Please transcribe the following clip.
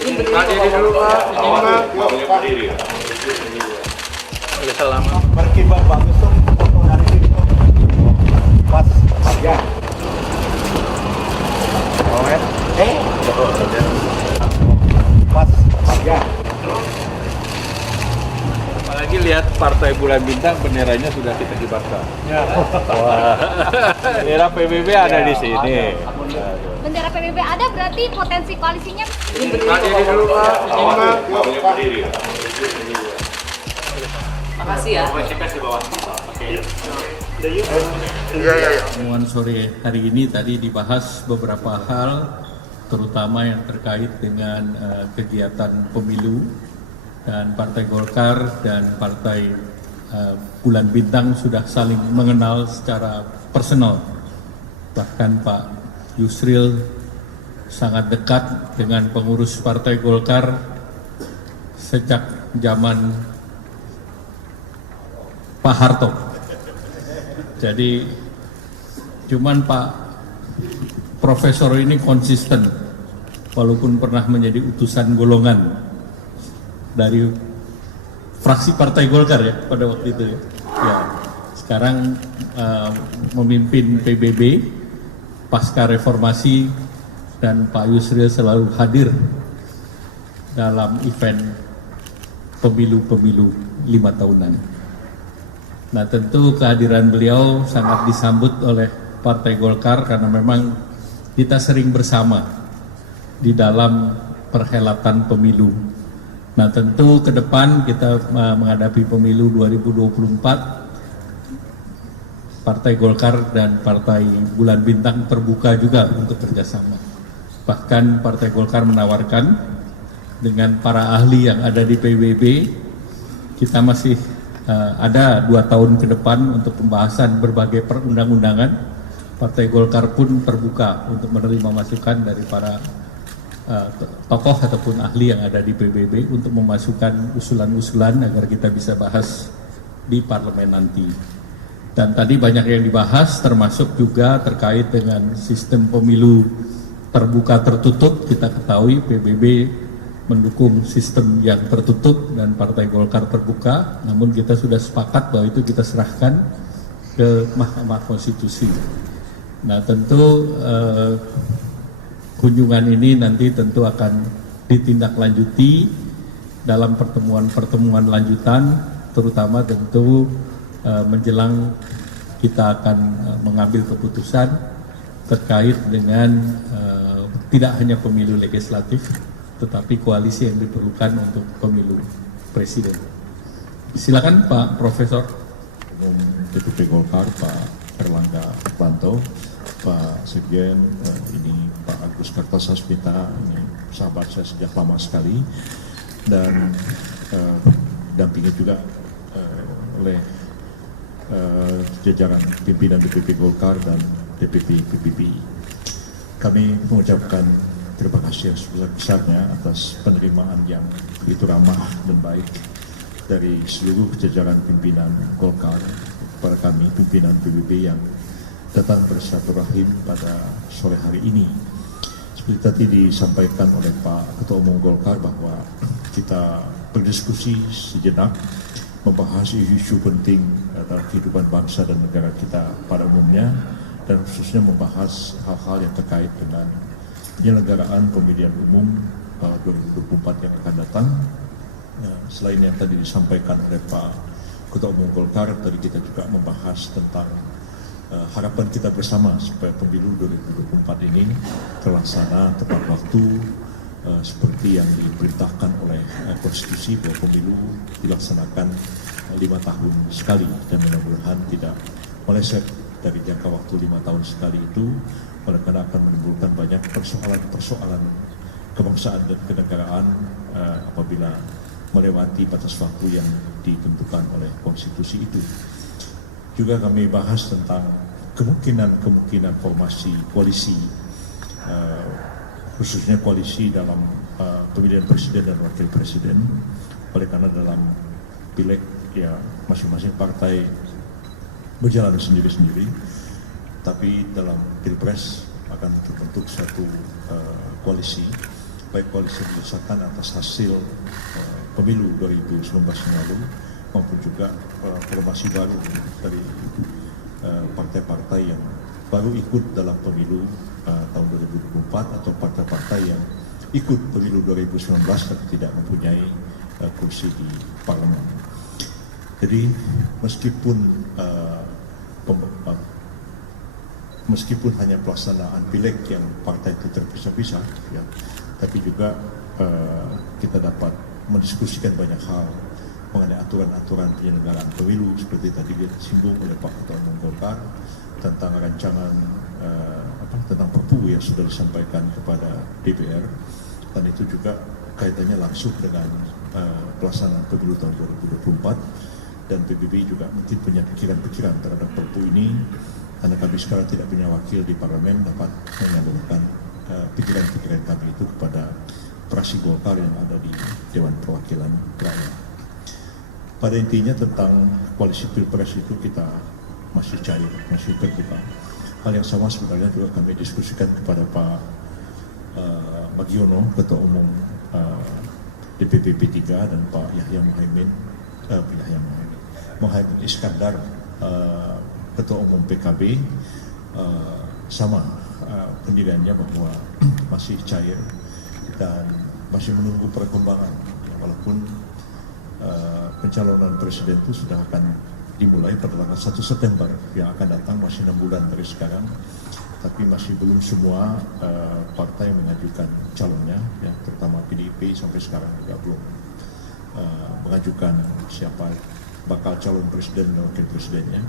Berdiri dulu Pak. Berdiri. Boleh salam. Berkibar bagus tuh foto dari sini. Pas ya. Oh ya. Pas ya. Apalagi lihat Partai Bulan Bintang, benderanya sudah kita kibarkan. Ya. Wah, bendera PBB ada di sini. Bendera PBB ada, berarti potensi koalisinya. Berdiri dulu Pak. Berdiri. Makasih ya. Pertemuan sore hari ini tadi dibahas beberapa hal, terutama yang terkait dengan kegiatan pemilu, dan Partai Golkar dan Partai Bulan Bintang sudah saling mengenal secara personal. Bahkan Pak Yusril sangat dekat dengan pengurus Partai Golkar sejak zaman Pak Harto. Jadi cuman Pak Profesor ini konsisten walaupun pernah menjadi utusan golongan dari fraksi Partai Golkar ya pada waktu itu ya. Sekarang memimpin PBB pasca reformasi, dan Pak Yusril selalu hadir dalam event pemilu-pemilu 5 tahunan. Nah, tentu kehadiran beliau sangat disambut oleh Partai Golkar karena memang kita sering bersama di dalam perhelatan pemilu. Nah, tentu ke depan kita menghadapi pemilu 2024, Partai Golkar dan Partai Bulan Bintang terbuka juga untuk kerjasama. Bahkan Partai Golkar menawarkan dengan para ahli yang ada di PBB, kita masih ada 2 tahun ke depan untuk pembahasan berbagai perundang-undangan. Partai Golkar pun terbuka untuk menerima masukan dari para tokoh ataupun ahli yang ada di PBB untuk memasukkan usulan-usulan agar kita bisa bahas di parlemen nanti. Dan tadi banyak yang dibahas, termasuk juga terkait dengan sistem pemilu terbuka tertutup. Kita ketahui PBB mendukung sistem yang tertutup dan Partai Golkar terbuka, namun kita sudah sepakat bahwa itu kita serahkan ke Mahkamah Konstitusi. Nah, tentu kunjungan ini nanti tentu akan ditindaklanjuti dalam pertemuan-pertemuan lanjutan, terutama tentu menjelang kita akan mengambil keputusan terkait dengan tidak hanya pemilu legislatif, tetapi koalisi yang diperlukan untuk pemilu presiden. Silakan Pak Profesor. Umum DPP Golkar Pak Erlangga Hartarto, Pak Sekjen, ini Pak Agus Kartasasmita, ini sahabat saya sejak lama sekali, dan dampingi juga oleh jajaran pimpinan DPP Golkar dan DPP PBB. Kami mengucapkan terima kasih yang sebesar-besarnya atas penerimaan yang begitu ramah dan baik dari seluruh jajaran pimpinan Golkar kepada kami, pimpinan PBB yang datang bersilaturahim pada sore hari ini. Seperti tadi disampaikan oleh Pak Ketua Umum Golkar bahwa kita berdiskusi sejenak membahas isu-isu penting dalam kehidupan bangsa dan negara kita pada umumnya, dan khususnya membahas hal-hal yang terkait dengan penyelenggaraan pemilihan umum 2024 yang akan datang. Selain yang tadi disampaikan oleh Pak Ketua Umum Golkar, tadi kita juga membahas tentang harapan kita bersama supaya pemilu 2024 ini terlaksana tepat waktu, seperti yang diperintahkan oleh konstitusi bahwa pemilu dilaksanakan 5 tahun sekali, dan mudah-mudahan tidak meleset dari jangka waktu 5 tahun sekali itu, oleh karena akan menimbulkan banyak persoalan-persoalan kebangsaan dan kenegaraan apabila melewati batas waktu yang ditentukan oleh konstitusi itu. Juga kami bahas tentang kemungkinan formasi koalisi, khususnya koalisi dalam pemilihan presiden dan wakil presiden, oleh karena dalam pileg ya masing-masing partai berjalan sendiri-sendiri, tapi dalam pilpres akan terbentuk satu koalisi baik koalisi berdasarkan atas hasil pemilu 2019 yang lalu maupun juga formasi baru dari partai-partai yang baru ikut dalam pemilu tahun 2024 atau partai-partai yang ikut pemilu 2019 tapi tidak mempunyai kursi di parlemen. Jadi meskipun hanya pelaksanaan pileg yang partai itu terpisah-pisah, ya, tapi juga kita dapat mendiskusikan banyak hal mengenai aturan-aturan penyelenggaraan pemilu seperti tadi disinggung oleh Pak Ketua Umum Golkar tentang rancangan tentang Perpu yang sudah disampaikan kepada DPR, dan itu juga kaitannya langsung dengan pelaksanaan pemilu tahun 2024, dan PBB juga mungkin punya pikiran-pikiran terhadap Perpu ini karena kami sekarang tidak punya wakil di parlemen dapat menyalurkan pikiran-pikiran kami itu kepada fraksi Golkar yang ada di Dewan Perwakilan Rakyat. Pada intinya tentang koalisi pilpres itu kita masih cair, masih terbuka. Hal yang sama sebenarnya juga kami diskusikan kepada Pak Magiono, Ketua Umum DPP P3, dan Pak Yahya Muhaimin Iskandar, Ketua Umum PKB, sama pendiriannya bahwa masih cair dan masih menunggu perkembangan. Walaupun pencalonan presiden itu sudah akan dimulai pada tanggal 1 September yang akan datang, masih 6 bulan dari sekarang, tapi masih belum semua partai mengajukan calonnya, ya, terutama PDIP sampai sekarang juga belum mengajukan siapa bakal calon presiden dan wakil presidennya.